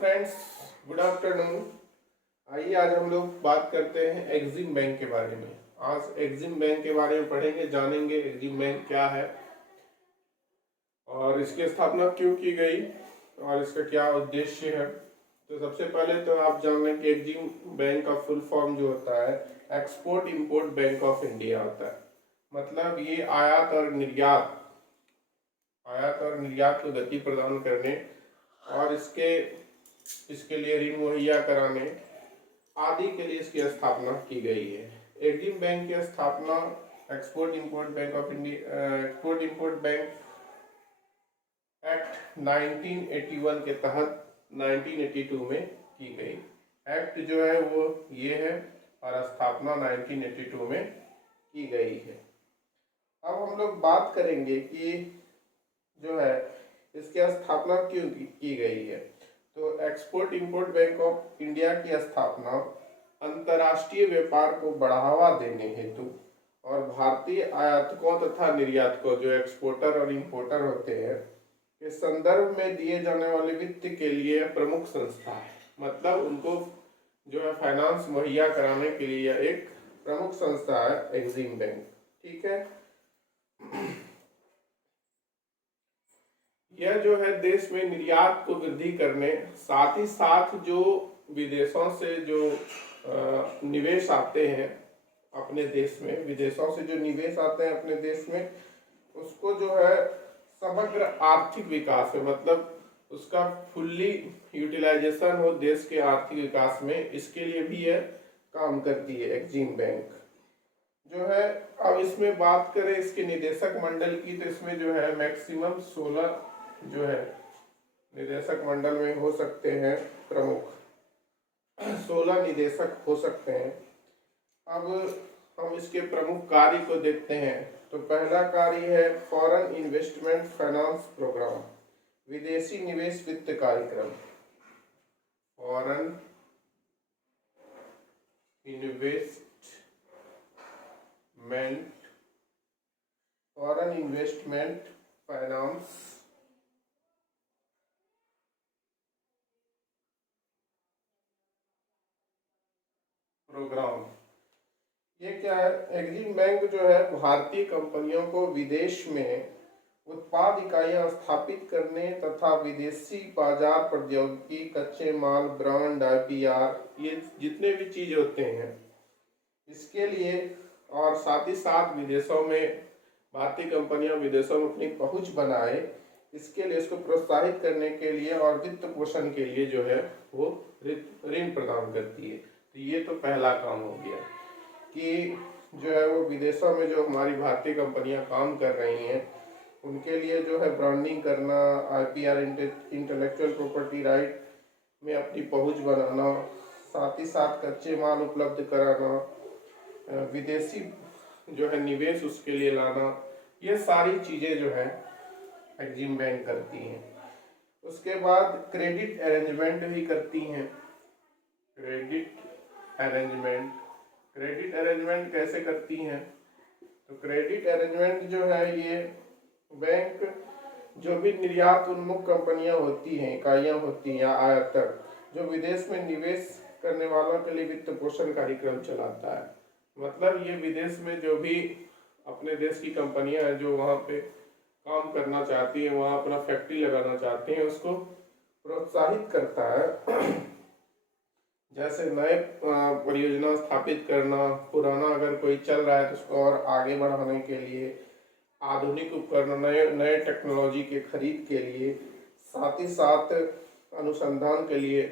Friends, good afternoon. आइए आज हम लोग बात करते हैं एक्सिम बैंक के बारे में। आज एक्सिम बैंक के बारे में पढ़ेंगे, जानेंगे एक्सिम बैंक क्या है और इसकी स्थापना क्यों की गई और इसका क्या उद्देश्य है। तो सबसे पहले तो आप जान लें कि एक्सिम बैंक का फुल फॉर्म जो होता है export import bank of India होता है। मतलब ये आयात और निर्यात को गति प्रदान करने और इसके लिए ऋण मुहैया कराने आदि के लिए इसकी स्थापना की गई है। एक्सिम बैंक की स्थापना export import bank of India export import bank act 1981 के तहत 1982 में की गई। एक्ट जो है वो ये है और स्थापना 1982 में की गई है। अब हम लोग बात करेंगे कि जो है इसकी स्थापना क्यों की गई है। तो export import bank of India की स्थापना अंतर्राष्ट्रीय व्यापार को बढ़ावा देने हेतु और भारतीय आयातकों तथा निर्यातकों जो एक्सपोर्टर और इंपोर्टर होते हैं के संदर्भ में दिए जाने वाले वित्त के लिए प्रमुख संस्था है। मतलब उनको जो है फाइनेंस मुहैया कराने के लिए एक प्रमुख संस्था है एक्सिम बैंक। ठीक है, यह जो है देश में निर्यात को वृद्धि करने, साथ ही साथ जो विदेशों से जो निवेश आते हैं अपने देश में, विदेशों से जो निवेश आते हैं अपने देश में, उसको जो है समग्र आर्थिक विकास है, मतलब उसका फुल्ली यूटिलाइजेशन हो देश के आर्थिक विकास में, इसके लिए भी यह काम करती है एक्सिम बैंक जो है। अब इसमें बात करें इसके निदेशक मंडल की, तो इसमें जो है मैक्सिमम 16 जो है निदेशक मंडल में हो सकते हैं, प्रमुख 16 निदेशक हो सकते हैं। अब हम इसके प्रमुख कार्य को देखते हैं। तो पहला कार्य है फॉरेन इन्वेस्टमेंट फाइनेंस प्रोग्राम, विदेशी निवेश वित्त कार्यक्रम। Foreign investment finance programme. ये क्या है? एक्सिम बैंक जो है भारतीय कंपनियों को विदेश में उत्पाद इकाइयां स्थापित करने तथा विदेशी बाजार प्रौद्योगिकी, कच्चे माल, ब्रांड, आईपीआर, ये जितने भी चीज होते हैं इसके लिए, और साथ ही साथ विदेशों में भारतीय कंपनियां विदेशों में अपनी पहुंच बनाए, इसके लिए इसको प्रोत्साहित करने के लिए और वित्त पोषण के लिए जो है वो ऋण प्रदान करती है। तो ये तो पहला काम हो गया कि जो है वो विदेशों में जो हमारी भारतीय कंपनियां काम कर रही हैं उनके लिए जो है ब्रांडिंग करना, आईपीआर इंटेलेक्चुअल प्रॉपर्टी राइट में अपनी पहुंच बनाना, साथ ही साथ कच्चे माल उपलब्ध कराना, विदेशी जो है निवेश उसके लिए लाना, ये सारी चीज़ें जो है एक्सिम बैंक करती हैं। उसके बाद क्रेडिट अरेंजमेंट भी करती हैं। क्रेडिट अरेंजमेंट कैसे करती हैं? तो क्रेडिट अरेंजमेंट जो है ये बैंक जो भी निर्यात उन्मुख कंपनियां होती हैं, इकाइयां होती हैं या आयातक जो विदेश में निवेश करने वालों के लिए वित्त पोषण कार्यक्रम चलाता है। मतलब ये विदेश में जो भी अपने देश की कंपनियां हैं जो वहाँ पे काम करना चाहती हैं, वहाँ अपना फैक्ट्री लगाना चाहती हैं, उसको प्रोत्साहित करता है। जैसे नए परियोजना स्थापित करना, पुराना अगर कोई चल रहा है तो उसको और आगे बढ़ाने के लिए, आधुनिक उपकरण, नए टेक्नोलॉजी के खरीद के लिए, साथ ही साथ अनुसंधान के लिए,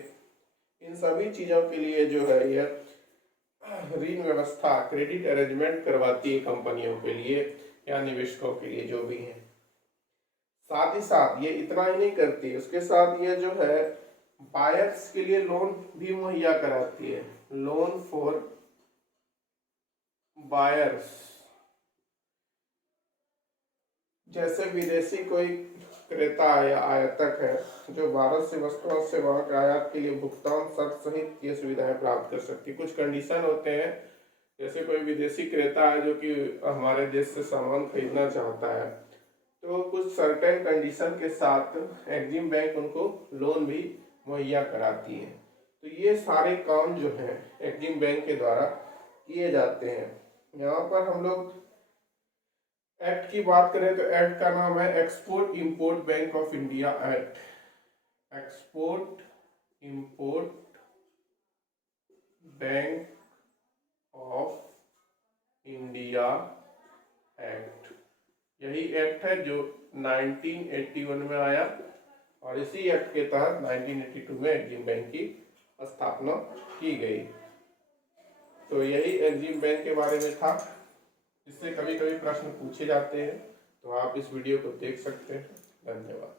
इन सभी चीज़ों के लिए जो है यह ऋण व्यवस्था, क्रेडिट अरेंजमेंट करवाती है कंपनियों के लिए या निवेशकों के लिए जो भी हैं। साथ ही साथ ये इतना ही नहीं करती, उसके साथ ये जो है बायर्स के लिए लोन भी मुहैया कराती है। लोन फॉर बायर्स, जैसे विदेशी कोई क्रेता है या आयातक है जो भारत से वस्तुओं सेवाओं के आयात के लिए भुगतान शर्त सहित ये सुविधाएं प्राप्त कर सकती है। कुछ कंडीशन होते हैं, जैसे कोई विदेशी क्रेता है जो कि हमारे देश से सामान खरीदना चाहता है तो कुछ सर्टेन कंडीशन के साथ एक्सिम बैंक उनको लोन भी मुहैया कराती हैं। तो ये सारे काम जो हैं एग्जिम बैंक के द्वारा किए जाते हैं। यहाँ पर हम लोग एक्ट की बात करें तो एक्ट का नाम है export import bank of India act. Export import bank of India act, यही एक्ट है जो 1981 में आया और इसी एक्ट के तहत 1982 में एग्जिम बैंक की स्थापना की गई। तो यही एग्जिम बैंक के बारे में था। इससे कभी कभी प्रश्न पूछे जाते हैं, तो आप इस वीडियो को देख सकते हैं। धन्यवाद।